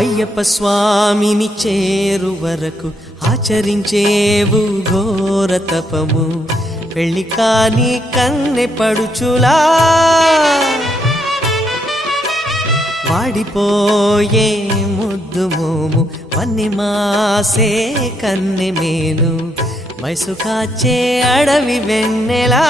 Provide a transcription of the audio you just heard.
అయ్యప్ప స్వామిని చేరు వరకు ఆచరించేవు ఘోర తపము పెళ్లి కాని కన్నె పడుచులా వాడిపోయే ముద్దు మోము వన్నె మాసే కన్నె మేను మైసు కాచే అడవి వెన్నెలా